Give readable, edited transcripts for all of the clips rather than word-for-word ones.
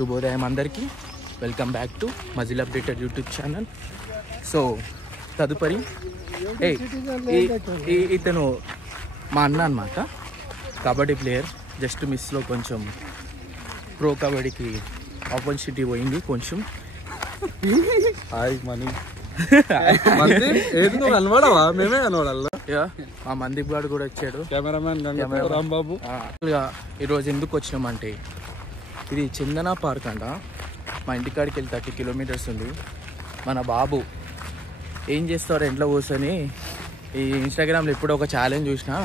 శుభోదయం అందరికీ. Welcome back to muscle updated YouTube channel. So తదుపరి ఇతను మా అన్న అనమాట, కబడ్డీ ప్లేయర్. జస్ట్ మిస్లో కొంచెం ప్రో కబడ్డీకి ఆపర్చునిటీ పోయింది కొంచెం. హాయ్ మనీ కనబడవా? మేమే కనబడాలా? మా మందీప్ గారు కూడా వచ్చాడు, కెమెరామ్యాన్ రాంబాబు. ఈరోజు ఎందుకు వచ్చినామంటే, ఇది చందన పార్క్ అంట. మా ఇంటికాడికి వెళ్ళి 30 కిలోమీటర్స్ ఉంది. మన బాబు ఏం చేస్తారు ఇంట్లో కూర్చొని, ఈ ఇన్స్టాగ్రామ్లో ఎప్పుడో ఒక ఛాలెంజ్ చూసినా,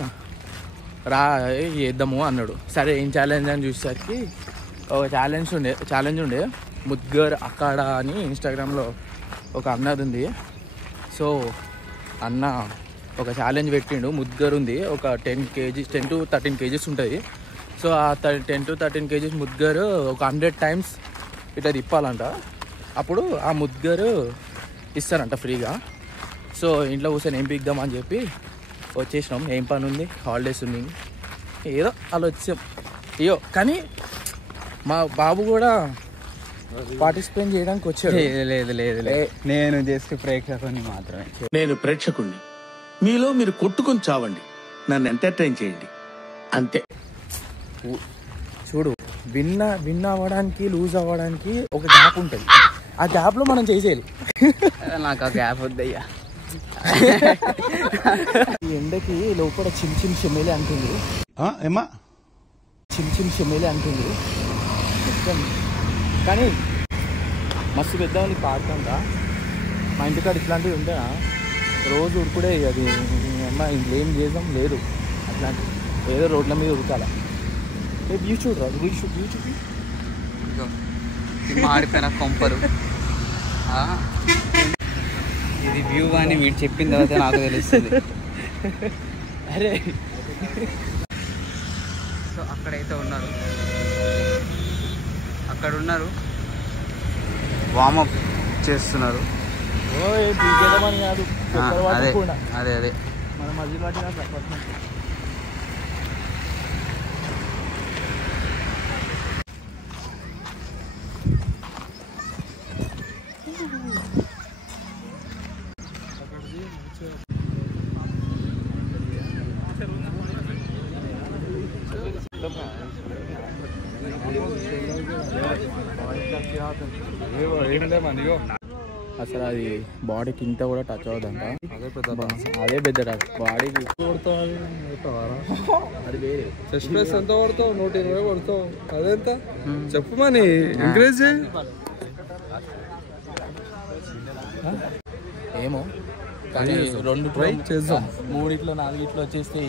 రా చేద్దాము అన్నాడు. సరే ఏం ఛాలెంజ్ అని చూసేసరికి ఒక ఛాలెంజ్ ఉండే ముద్గర్ అక్కడ అని ఇన్స్టాగ్రామ్లో ఒక అన్నది ఉంది. సో అన్న ఒక ఛాలెంజ్ పెట్టిండు. ముద్గర్ ఉంది, ఒక 10 to 13 kgs ఉంటుంది. సో ఆ 10 to 13 kgs ముద్గరు ఒక 100 times ఇట్లా తిప్పాలంట. అప్పుడు ఆ ముద్గరు ఇస్తారంట ఫ్రీగా. సో ఇంట్లో కూర్చొని ఏం పిద్దామని చెప్పి వచ్చేసినాం. ఏం పని ఉంది, హాలిడేస్ ఉంది, ఏదో అలా వచ్చాం. అయ్యో కానీ మా బాబు కూడా పార్టిసిపేట్ చేయడానికి వచ్చాడు. లేదు నేను జస్ట్ ప్రేక్షకుని మాత్రమే. నేను ప్రేక్షకుణ్ణి. మీలో మీరు కొట్టుకొని చావండి, నన్ను ఎంటర్టైన్ చేయండి అంతే. చూడు, విన్ అవ్వడానికి లూజ్ అవ్వడానికి ఒక గ్యాప్ ఉంటుంది. ఆ గ్యాప్ లో మనం చేసేయాలి. నాకు ఆ గ్యాప్ వద్దయ్యా. ఈ ఎండకి లోపల చిమ్ చెమ్మేలే అంటుంది. చిమ్ చెమ్మేలే అంటుంది మొత్తం. కానీ మస్తు పెద్ద వాళ్ళకి పార్క్ అంట. మా ఇంటికాడ ఇట్లాంటివి ఉంటా, రోజు ఉరుకుడే. అది అమ్మ ఇంకేం చేద్దాం లేదు, అట్లాంటివి ఏదో రోడ్ల మీద ఉరకాల. వ్యూ చూడరా, వ్యూ చూపి. మాడిపోయిన కొంపలు. ఇది వ్యూ అని వీడు చెప్పిన తర్వాత నాకు తెలుస్తుంది. అరే సో అక్కడైతే ఉన్నారు, అక్కడ ఉన్నారు, వార్మప్ చేస్తున్నారు. పీకేదామని కాదు, అదే మన మధ్యలో పట్టిన అసలు అది బాడీకి ఇంత కూడా టచ్ అవుదంట. అదే పెద్ద బాడీకి అది వేరే. చెస్ట్ ప్రెస్ ఎంత పడతావు? 120 పడతావు. అదెంత చెప్పు మని ఎంకరేజ్ చేయి. ఏమో కానీ 2 ట్రై చేద్దాం. 3 4 వచ్చేస్తే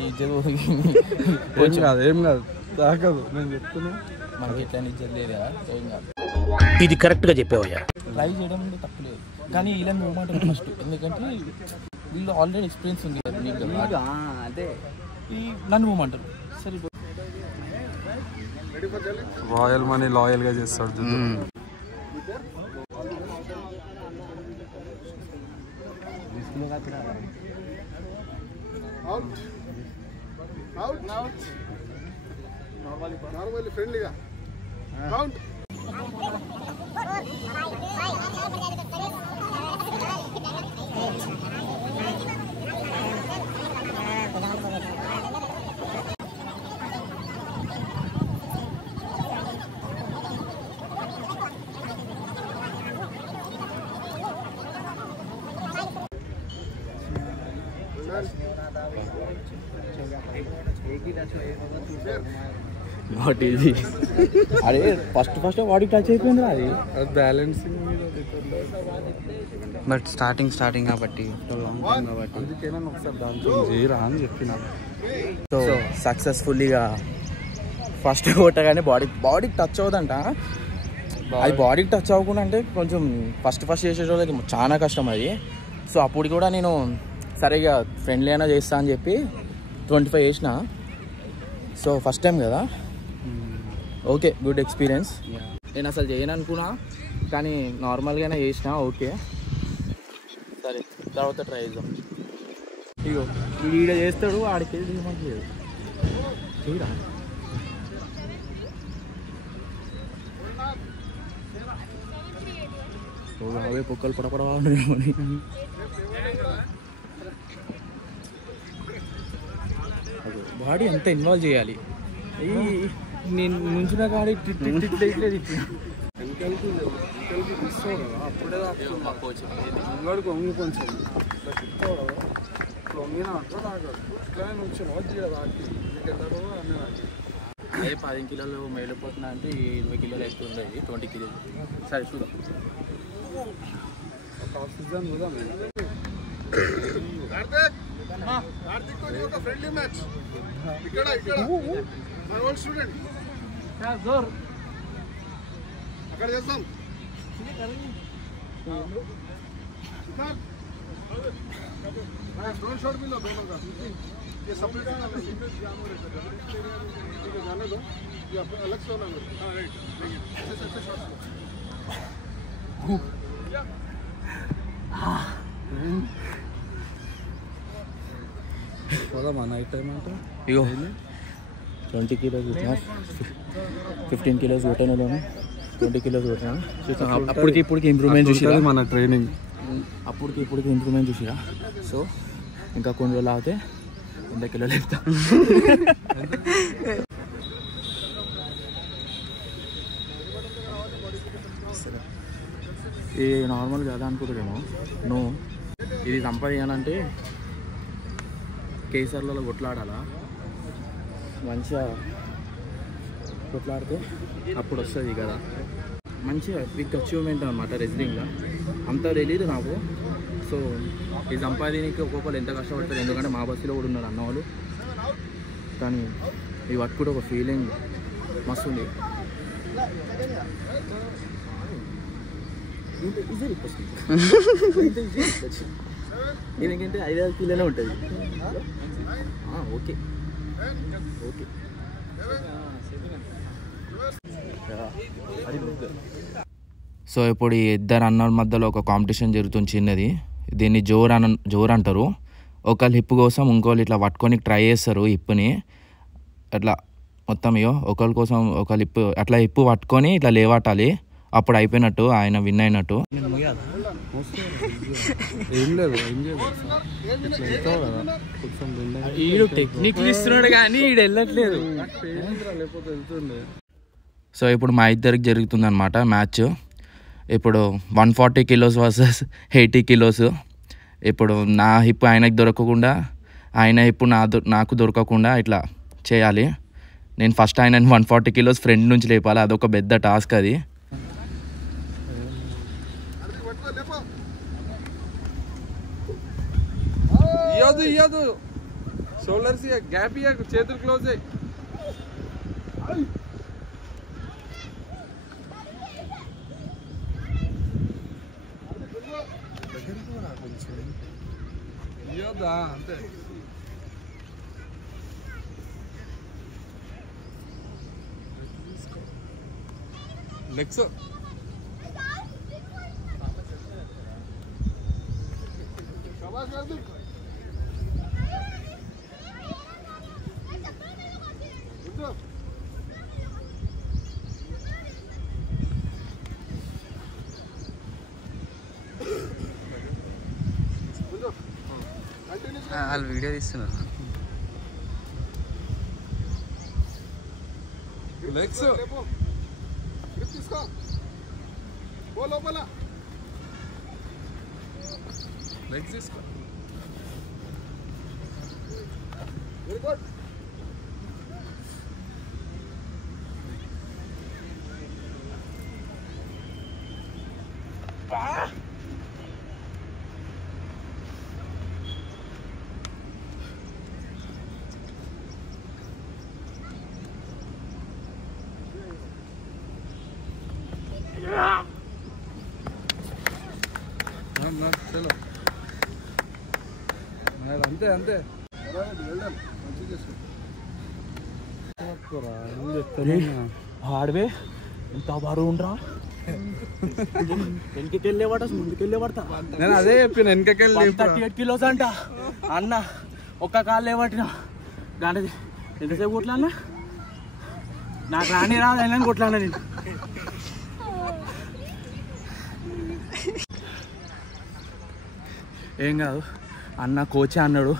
ఏం కాదు తాకదు. నేను చెప్తున్నా, మనకి ఎట్లా ఇచ్చేది లేదు కదా, ఏం కాదు. ఇది కరెక్ట్ గా చెప్పావయ్యా. ట్రై చేయడం తప్పలేదు, కానీ వీళ్ళని మూమెంట్ ఫస్ట్. ఎందుకంటే వీళ్ళు ఆల్రెడీ ఎక్స్పీరియన్స్ ఉంది కదా. అదే నన్ను మూమెంటారు. సరే రాయల్ మనీ లాయల్ గా చేస్తాడు. నార్మల్లీ ఫ్రెండ్లీగా కౌంట్. Not easy. అరే ఫస్ట్ బాడీ టచ్ అయిపోయింది. అది బ్యాలెన్సింగ్ బట్ స్టార్టింగ్ కాబట్టి అందుకే నన్ను ఒకసారి దాంతో చేయరా అని చెప్పిన. సో సక్సెస్ఫుల్లీగా ఫస్ట్ కొట్టగానే బాడీ టచ్ అవుదంట. అది బాడీకి టచ్ అవ్వకుండా అంటే కొంచెం ఫస్ట్ చేసే వాళ్ళకి చాలా కష్టం అది. సో అప్పుడు కూడా నేను సరిగా ఫ్రెండ్లీ అయినా చేస్తా అని చెప్పి 25 చేసిన. సో ఫస్ట్ టైం కదా, ఓకే, గుడ్ ఎక్స్పీరియన్స్. నేను అసలు చేయను అనుకున్నా, కానీ నార్మల్గానే చేసిన. ఓకే సరే, తర్వాత ట్రై చేద్దాం. ఇగో వీడు చేస్తాడు, ఆడికి వెళ్ళి దిగమంటలేదు. చేయరా అవే పొక్కలు పడపడవా ఉన్నాయి. బాడీ అంతా ఇన్వాల్వ్ చేయాలి. నేను నుంచిన కాడి వెనకాలకి తీస్తావు కదా, అప్పుడే ఇంకోటికి వంగి కొంచెం ఇట్లా తిప్పావు కదా, ఇప్పుడు వంగినా అంతా తాగాడు. ఇట్లా నుంచి వచ్చి తాకి వెళ్ళాడు అన్నీ తాకి. అదే 15 కిలోలు మేలిపోతున్నా అంటే 20 కిలోలు ఎక్కువ ఉండేది, 20 కిలోలు. సరే చూద్దాం. ఆక్సిజన్ కూడా కార్తిక్ తో ఒక ఫ్రెండ్లీ మ్యాచ్ ఇక్కడ మన ఓల్డ్ స్టూడెంట్ అక్కడ చేస్తాం. ड्रोन शॉट भी लो दोनों का, ये सेपरेट जाने दो, ये अलग से होना. हाँ राइट, ऐसे शॉट्स పోదామా నైట్ టైం అంటే? ఇగో 20 కిలోస్ పెట్టినా, 15 కిలోస్ పెట్టాను, 20 కిలోస్ పెట్టాను. అప్పటికి ఇప్పటికి ఇంప్రూవ్మెంట్ చూసిరా మన ట్రైనింగ్, అప్పటికి ఇప్పటికి ఇంప్రూవ్మెంట్ చూసిరా. సో ఇంకా కొన్ని రోజులు ఆగితే 100 కిలోలు చెప్తా. ఇది నార్మల్ కదా అనుకుంటారేమో. నువ్వు ఇది సంపాదించాలంటే కేసర్లలో కొట్లాడాలా, మంచిగా కొట్లాడితే అప్పుడు వస్తుంది కదా. మంచిగా బిగ్ అచీవ్మెంట్ అనమాట రెజ్లింగ్లో. అంతా తెలియదు నాకు. సో ఈ సంపాదనకి ఒక్కొక్కరు ఎంత కష్టపడతారు, ఎందుకంటే మా బస్సులో కూడా ఉన్నారు అన్నవాళ్ళు. కానీ ఈ వర్క్ కూడా ఒక ఫీలింగ్ మస్తు ఉంది. దీనికంటే 5-6 కిలోనే ఉంటుంది. Okay okay. సో ఇప్పుడు ఈ ఇద్దరు అన్నల మధ్యలో ఒక కాంపిటీషన్ జరుగుతుంది చిన్నది. దీన్ని జోర్ అంటారు. ఒకళ్ళు హిప్ కోసం ఇంకోళ్ళు ఇట్లా పట్టుకొని ట్రై చేస్తారు హిప్ని. అట్లా మొత్తం ఇయో ఒకరి కోసం ఒకళ్ళు హిప్ అట్లా హిప్ పట్టుకొని ఇట్లా లేవాటాలి. అప్పుడు అయిపోయినట్టు, ఆయన విన్ అయినట్టు. ఏం లేదు ఈడు టెక్నిక్లు ఇస్తున్నాడు కానీ ఈడు వెళ్ళట్లేదు. లేకపోతే వెళ్తుండే. సో ఇప్పుడు మా ఇద్దరికి జరుగుతుంది అనమాట మ్యాచ్. ఇప్పుడు 140 కిలోస్ వర్సెస్ 80 కిలోస్. ఇప్పుడు నా హిప్ ఆయనకు దొరకకుండా, ఆయన హిప్ నాకు దొరకకుండా ఇట్లా చేయాలి. నేను ఫస్ట్ ఆయన 140 కిలోస్ ఫ్రంట్ నుంచి లేపాలి. అదొక పెద్ద టాస్క్. అది ఇయ్యదు షోల్డర్స్ గ్యాప్ ఇయ్యకు, చేతులు క్లోజ్ అయ్యి. ఇయ్యొద్దా అంతే. లెగ్స్ వాళ్ళు వీడియో తీస్తున్నారు. లెగ్స్ తీసుకో లోపల లెగ్స్ తీసుకో. Very good. చలో అంతే అంతే. ఆడవే ఎంత బరువు ఉండరా, వెనకకి వెళ్ళేవాట ముందుకు వెళ్ళేవాడతా. నేను అదే చెప్పిన, వెనకకెళ్ళి 38 కిలోస్ అంట అన్న. ఒక్క కాళ్ళు లేవట్టినా దాంట్లో ఎంతసేపు కొట్లాడినా నాకు రాని రాదు అయినా కొట్లాడినా నేను. ఏం కాదు అన్న కోచ్ అన్నాడు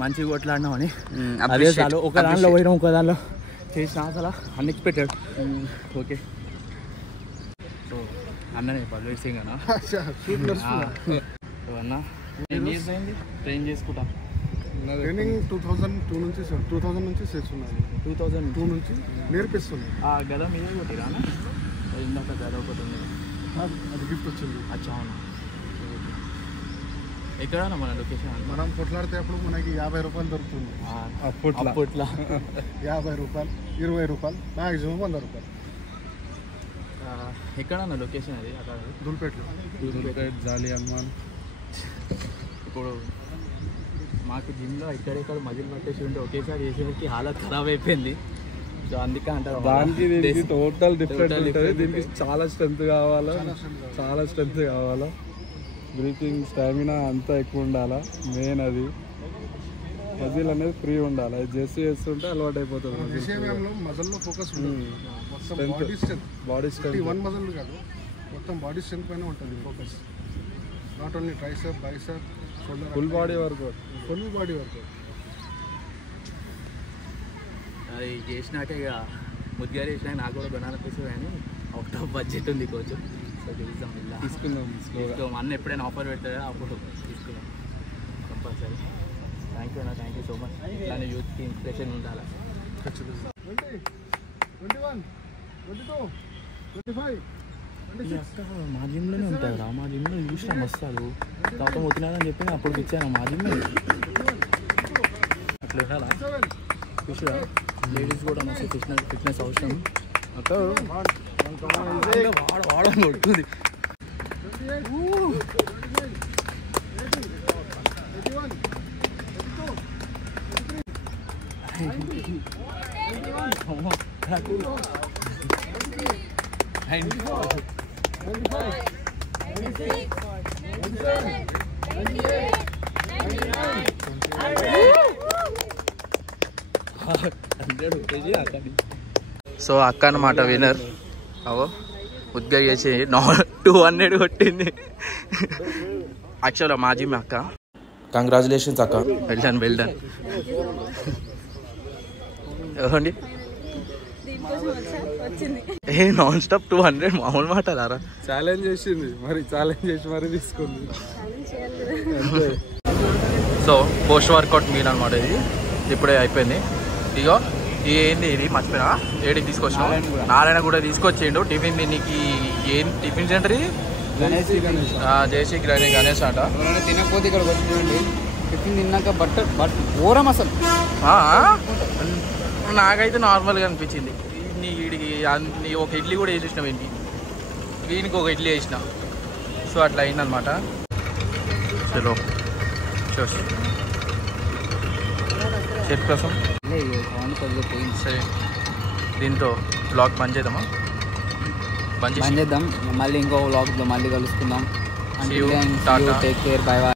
మంచిగా కొట్లాడినామని అదే appreciate. చాలు. ఒక దాంట్లో పోయినాం ఒక దాంట్లో చేసిన అసలు అన్ఎక్స్పెక్టెడ్. ఓకే సో అన్ననే బల్వీర్ సింగ్ అన్న. అన్న ఎన్ని ఇయర్స్ అయింది ట్రైన్ చేసుకుంటా? ట్రైనింగ్ 2002 నుంచి 2000 నుంచి చేస్తున్నాను. 2002 నుంచి నేర్పిస్తున్నాను. గద మీదే కొట్టిరా అన్న? ఇందాక గద ఒకటి ఉంది అది గిఫ్ట్ వచ్చింది. అచ్చా అవును. ఎక్కడ మన లొకేషన్? మనం కొట్లాడితే అప్పుడు మనకి 50 రూపాయలు దొరుకుతుంది. అప్పట్లో 50 రూపాయలు, 20 రూపాయలు, మ్యాక్సిమం 100 రూపాయలు. ఎక్కడ అన్న లొకేషన్ అది? అక్కడ దుల్పేట జాలి హనుమాన్. ఇప్పుడు మాకు జిమ్లో ఎక్కడెక్కడ మజిల్ పట్టేసి ఉంటే ఒకేసారి చేసేసరికి హాలత్ ఖరాబ్ అయిపోయింది. సో అందుకే అంటారు దానికి దీనికి టోటల్ డిఫరెంట్ ఉంటుంది. దీనికి చాలా స్ట్రెంత్ కావాలా, చాలా స్ట్రెంత్ కావాలా, బ్రీతింగ్ స్టామినా అంతా ఎక్కువ ఉండాలా. మెయిన్ అది మజిల్ అనేది ఫ్రీ ఉండాలి. అది చేస్తుంటే అలవాటు అయిపోతుంది. మజిల్లో ఫోకస్ ఉంటుంది. మొత్తం బాడీ స్ట్రెంత్ 1 మజిల్ కాదు, మొత్తం బాడీ స్ట్రెంత్ పైన ఉంటుంది focus. Not only tricep, bicep, shoulder, full body work out. అది చేసినాక ఇక ముద్దుగారు చేసినాక నాకు కూడా బనానా పీస్ కానీ అవుట్ ఆఫ్ బడ్జెట్ ఉంది కొంచెం. సో చూద్దాం ఇలా తీసుకుందాం. అన్న ఎప్పుడైనా ఆఫర్ పెడతాడో అప్పుడు తీసుకుందాం కంపల్సరీ. థ్యాంక్ యూ అన్న, థ్యాంక్ యూ సో మచ్. ఇలానే యూత్కి ఇన్స్పిరేషన్ ఉండాలి. 20, 21, 22, 25. మా జిమ్లోనే ఉంటారా? మా జిమ్లో చూసినా వస్తారు తర్వాత పోతున్నారని చెప్పి అప్పుడు ఇచ్చాను మా జిమ్లో. అట్లా ఉండాలా? చూసిరా లేడీస్ కూడా మస్తు ఫిట్నెస్ అవసరం. వాడని కొడుతుంది. సో అక్క అన్నమాట విన్నర్. అవో ఉద్గా చేసి 200 కొట్టింది. యాక్చువల్గా మా జిమ్ అక్క. కంగ్రాచులేషన్స్ అక్క. Well done. ఎవరండి ఏ నాన్ స్టాప్ 200 మామూలు మాట్లాడారా? ఛాలెంజ్ చేసింది మరి, ఛాలెంజ్ చేసి మరి తీసుకుంది. సో పోస్ట్ వర్కౌట్ మీల్ అనమాట ఇది. ఇప్పుడే అయిపోయింది. ఇగో ఏంది ఇది మర్చిపోయినా ఏడికి తీసుకొచ్చినాం. నారాయణ కూడా తీసుకొచ్చిండు టిఫిన్. దీనికి ఏం టిఫిన్ సెంటర్ ఇది? జేసీ గణేష్ అంట. తినకపోతే ఇక్కడ వచ్చి టిఫిన్ తిన్నాక బట్ ఘోరం అసలు. నాకైతే నార్మల్గా అనిపించింది. వీడికి ఒక ఇడ్లీ కూడా వేసేసినాం. ఏంటి వీనికి ఒక ఇడ్లీ వేసిన. సో అట్లా అయిందనమాట. చలో చెట్ కోసం సరే దీంతో బ్లాగ్ బంద్ చేద్దామా? బంద్ చేద్దాం. మళ్ళీ ఇంకో వ్లాగ్లో మళ్ళీ కలుసుకుందాం. See you. Tata. Take care. By by.